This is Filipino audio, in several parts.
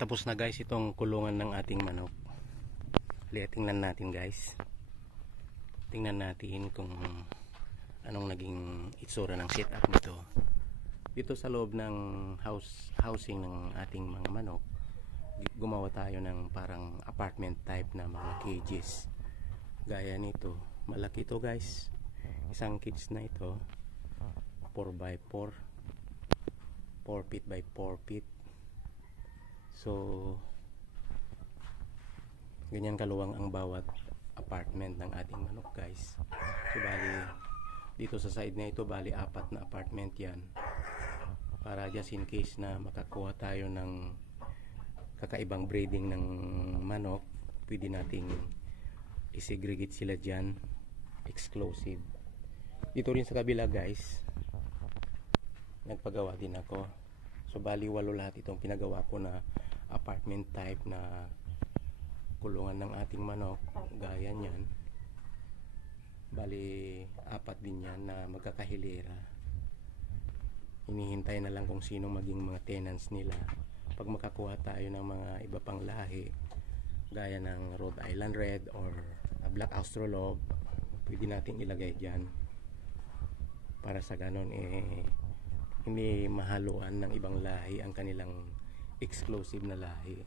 Tapos na guys itong kulungan ng ating manok. Tingnan natin guys. Tingnan natin kung anong naging itsura ng setup nito. Dito sa loob ng housing ng ating mga manok, gumawa tayo ng parang apartment type na mga cages. Gaya nito. Malaki to guys. Isang cage na ito. 4x4. 4 feet by 4 feet. So ganyan kaluwang ang bawat apartment ng ating manok guys. So bali dito sa side na ito, bali 4 na apartment yan, para just in case na makakuha tayo ng kakaibang breeding ng manok, pwede nating isegregate sila dyan, exclusive. Dito rin sa kabila guys, nagpagawa din ako. So bali 8 lahat itong pinagawa ko na apartment type na kulungan ng ating manok. Gaya niyan, bali 4 din yan na magkakahilera. Hinihintay na lang kung sino maging mga tenants nila. Pag makakuha tayo ng mga iba pang lahi, gaya ng Rhode Island Red or Black Australorp, pwede nating ilagay dyan, para sa ganon hindi mahaluan ng ibang lahi ang kanilang exclusive na lahi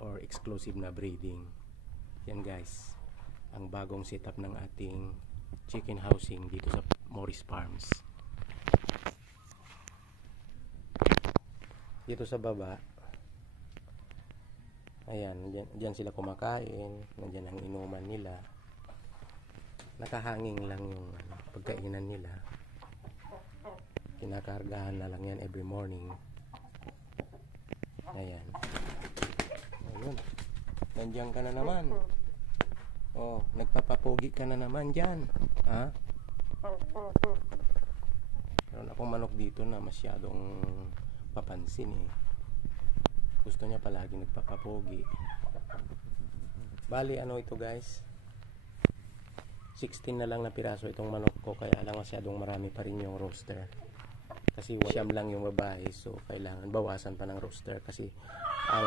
or exclusive na breeding. Yan guys, ang bagong setup ng ating chicken housing dito sa Morris Farms. Dito sa baba, ayan, dyan sila kumakain, nandyan ang inuman nila, nakahanging lang yung pagkainan nila, kinakargahan na lang yan every morning. Ayan. Ayun. Nandiyan ka na naman. Oh, nagpapapogi ka na naman dyan. Ha? Meron akong manok dito na masyadong papansin eh. Gusto niya palagi nagpapapogi. Bali, ano ito guys? 16 na lang na piraso itong manok ko, kaya lang masyadong marami pa rin yung roster. Kasi siyam lang yung babae, so kailangan bawasan pa ng roster kasi ang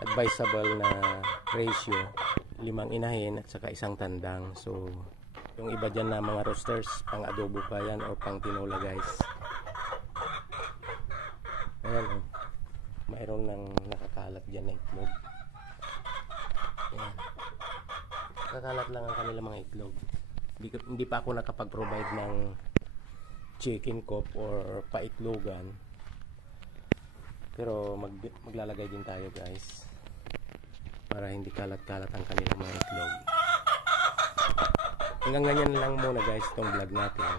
advisable na ratio 5 inahin at saka 1 tandang. So yung iba dyan na mga roosters, pang adobo pa yan o pang tinola guys. Ayan oh, mayroon nang nakakalat dyan na itlog. Ayan, nakakalat lang ang kanila mga itlog. Hindi pa ako nakapag-provide ng chicken coop or paitlogan, pero maglalagay din tayo guys, para hindi kalat-kalat ang kanilang mga itlog. Hanggang ganyan lang muna guys itong vlog natin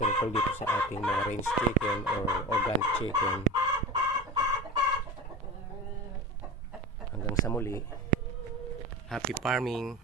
tungkol dito sa ating mga range chicken or organic chicken. Hanggang sa muli, happy farming.